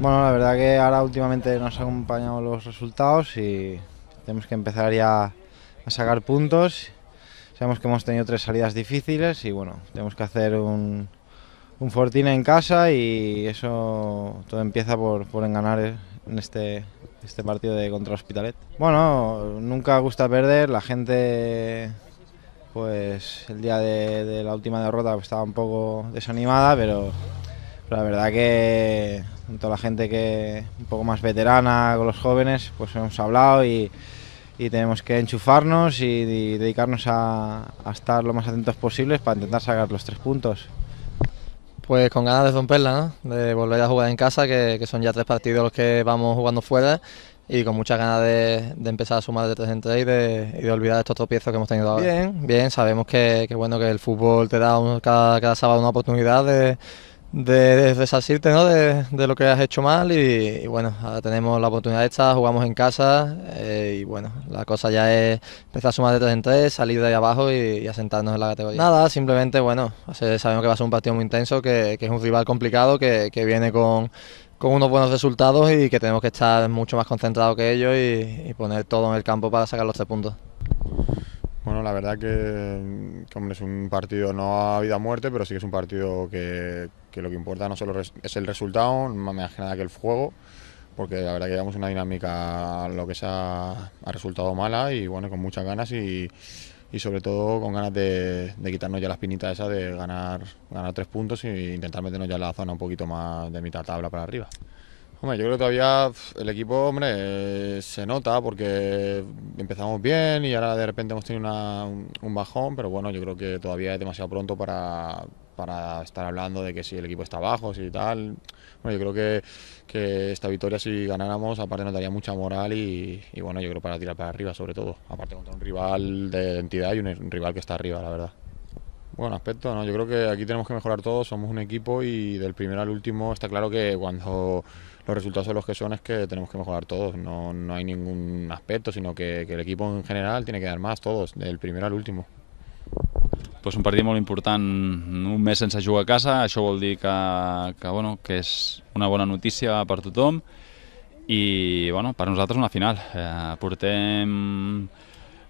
Bueno, la verdad que ahora últimamente nos han acompañado los resultados y tenemos que empezar ya a sacar puntos. Sabemos que hemos tenido 3 salidas difíciles y bueno, tenemos que hacer un fortín en casa y eso todo empieza por ganar en este partido contra Hospitalet. Bueno, nunca gusta perder, la gente pues el día de la última derrota pues, estaba un poco desanimada, pero la verdad que toda la gente que un poco más veterana con los jóvenes, pues hemos hablado y tenemos que enchufarnos y dedicarnos a estar lo más atentos posibles para intentar sacar los 3 puntos. Pues con ganas de romperla, ¿no? De volver a jugar en casa, que son ya 3 partidos los que vamos jugando fuera y con muchas ganas de empezar a sumar de 3 en 3 y de olvidar estos tropiezos que hemos tenido ahora. Bien, bien, sabemos que bueno que el fútbol te da cada sábado una oportunidad de resarcirte, ¿no? de lo que has hecho mal y bueno, ahora tenemos la oportunidad esta, jugamos en casa y bueno, la cosa ya es empezar a sumar de 3 en 3, salir de ahí abajo y asentarnos en la categoría. Nada, simplemente bueno, sabemos que va a ser un partido muy intenso, que es un rival complicado, que viene con unos buenos resultados y que tenemos que estar mucho más concentrados que ellos y poner todo en el campo para sacar los 3 puntos. Bueno, la verdad que, hombre, es un partido no a vida o muerte, pero sí que es un partido que lo que importa no solo es el resultado, más que nada que el juego, porque la verdad que llevamos una dinámica lo que sea ha resultado mala y bueno, con muchas ganas y sobre todo con ganas de quitarnos ya la espinita esa de ganar 3 puntos e intentar meternos ya en la zona un poquito más de mitad tabla para arriba. Hombre, yo creo que todavía el equipo, hombre, se nota porque empezamos bien y ahora de repente hemos tenido un bajón, pero bueno, yo creo que todavía es demasiado pronto para estar hablando de que si el equipo está bajo, si tal. Bueno, yo creo que esta victoria si ganáramos, aparte nos daría mucha moral y bueno, yo creo para tirar para arriba sobre todo, aparte contra un rival de entidad y un rival que está arriba, la verdad. Bueno, aspecto, ¿no? Yo creo que aquí tenemos que mejorar todos, somos un equipo y del primero al último está claro que cuando los resultados son los que son es que tenemos que mejorar todos, no hay ningún aspecto, sino que el equipo en general tiene que dar más, todos, del primero al último. Pues un partit molt important, un mes sense jugar a casa, això vol dir bueno, que és una bona notícia per tothom i bueno, per nosaltres una final. Portem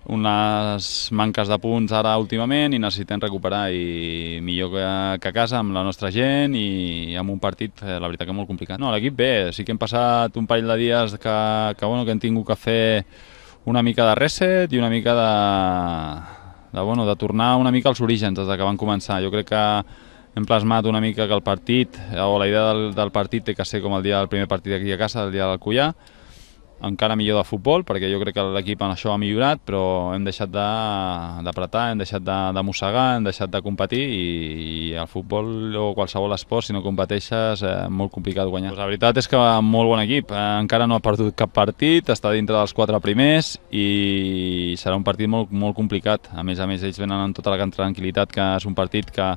unes manques de punts ara últimament i necessitem recuperar i millor que a casa amb la nostra gent i amb un partit, la veritat que molt complicat. No, l'equip bé, sí que hem passat un parell de dies bueno, que hem tingut que fer una mica de reset i una mica de tornar una mica als orígens des que van començar. Jo crec que hem plasmat una mica que el partit, o la idea del partit té que ser com el dia del primer partit aquí a casa, el dia del Cullà, encara millor de futbol, perquè jo crec que l'equip en això ha millorat, però hem deixat d'apretar, hem deixat de mossegar, hem deixat de competir i el futbol o qualsevol esport, si no competeixes, és molt complicat guanyar. Pues la veritat és que molt bon equip, encara no ha perdut cap partit, està dintre dels 4 primers i serà un partit molt, molt complicat. A més, ells venen amb tota la tranquil·litat que és un partit que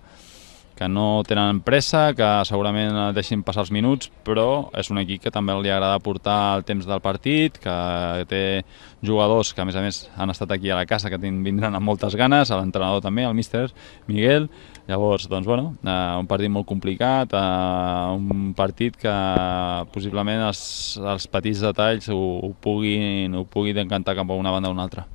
no tenen pressa, que segurament deixin passar els minuts, però és un equip que també li agrada portar el temps del partit, que té jugadors que a més han estat aquí a la casa, que vindran amb moltes ganes, l'entrenador també, el míster Miguel. Llavors, doncs, bueno, un partit molt complicat, un partit que possiblement els petits detalls ho puguin encantar cap a una banda o una altra.